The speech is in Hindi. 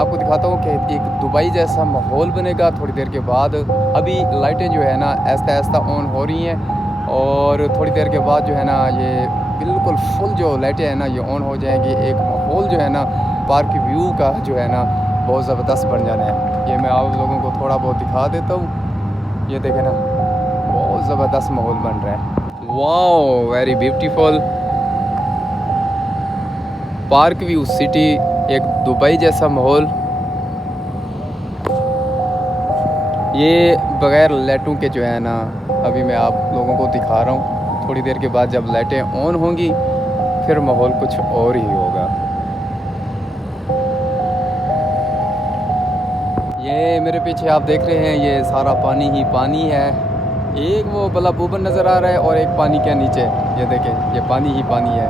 आपको दिखाता हूँ कि एक दुबई जैसा माहौल बनेगा थोड़ी देर के बाद। अभी लाइटें जो है ना आहिस्ता आहिस्ता ऑन हो रही हैं और थोड़ी देर के बाद जो है ना ये बिल्कुल फुल जो लाइटें हैं ना ये ऑन हो जाएंगी। एक माहौल जो है ना पार्क व्यू का जो है ना बहुत ज़बरदस्त बन जाना है। ये मैं आप लोगों को थोड़ा बहुत दिखा देता हूँ। ये देखें ना, बहुत ज़बरदस्त माहौल बन रहा है। Wow, very beautiful park view city, एक दुबई जैसा माहौल। ये बग़ैर लाइटों के जो है ना अभी मैं आप लोगों को दिखा रहा हूँ। थोड़ी देर के बाद जब लाइटें ऑन होंगी फिर माहौल कुछ और ही होगा। ये मेरे पीछे आप देख रहे हैं ये सारा पानी ही पानी है। एक वो बला बूबन नज़र आ रहा है और एक पानी के नीचे ये देखें ये पानी ही पानी है।